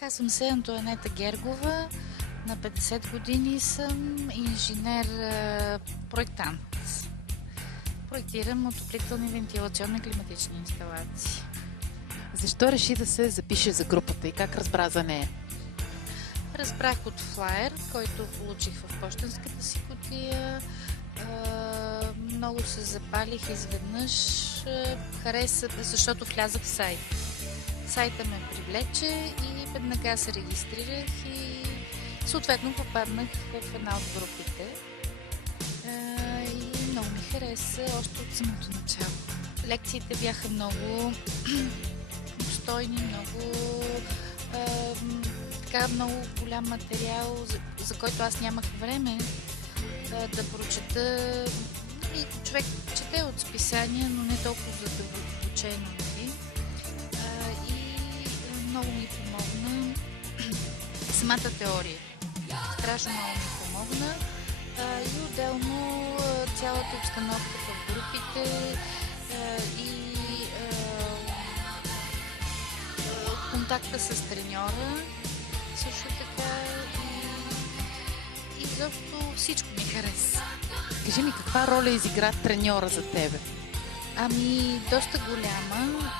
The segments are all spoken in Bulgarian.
Казвам се Антоанета Гергова. На 50 години съм инженер-проектант. Проектирам отоплителни, вентилационни, климатични инсталации. Защо реши да се запише за групата и как разбра за нея? Разбрах от флаер, който получих в пощенската си кутия. Много се запалих изведнъж. Хареса, защото влязах в сайт. Сайта ме привлече и веднага се регистрирах и съответно попаднах в една от групите. И много ми хареса още от самото начало. Лекциите бяха много обстойни, много голям материал, за който аз нямах време да прочета. И човек чете от списания, но не толкова задълбочено. И много ми помогна самата теория. Страшно много ми помогна. И отделно цялата обстановка в групите и контакта с треньора също така и изобщо всичко ми хареса. Кажи ми, каква роля изигра треньора за тебе? Ами, доста голяма,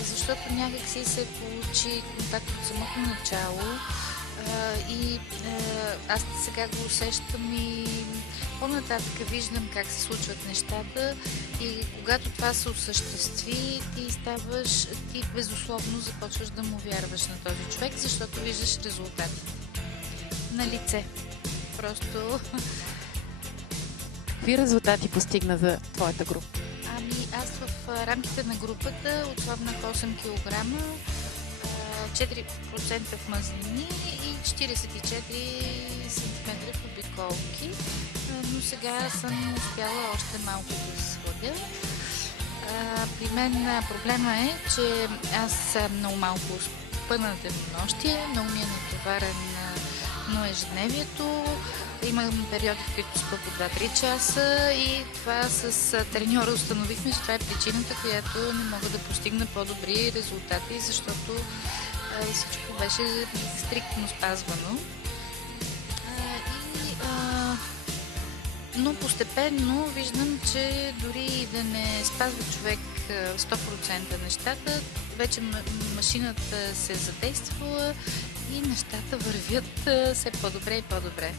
защото някак си се получи контакт от самото начало и аз сега го усещам и по-нататък виждам как се случват нещата и когато това се осъществи, ти безусловно започваш да му вярваш на този човек, защото виждаш резултатите на лице. Просто... Какви резултати постигна за твоята група? Ами аз в рамките на групата отслабнах 8 кг, 4% в мазнини и 44 см в обиколки, но сега съм успяла още малко да сходя. При мен проблема е, че аз съм много малко спъна на денонощие, много ми е натоварен на ежедневието. Имам периоди, в които спа по 2-3 часа и това с треньора установихме, че това е причината, която не мога да постигна по-добри резултати, защото всичко беше стриктно спазвано. Но постепенно виждам, че дори да не спазва човек 100% нещата, вече машината се е задействала и нещата вървят все по-добре и по-добре.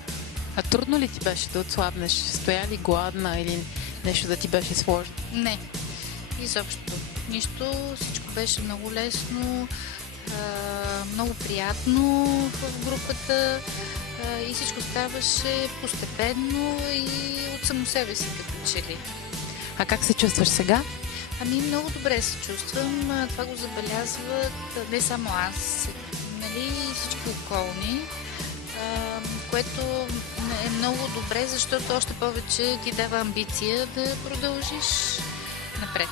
А трудно ли ти беше да отслабнеш? Стоя ли гладна или нещо да ти беше сложно? Не, изобщо. Нищо, всичко беше много лесно, много приятно в групата и всичко ставаше постепенно и от само себе си като че ли. А как се чувстваш сега? Ами много добре се чувствам, това го забелязват не само аз, нали, всички околни, което е много добре, защото още повече ти дава амбиция да продължиш напред.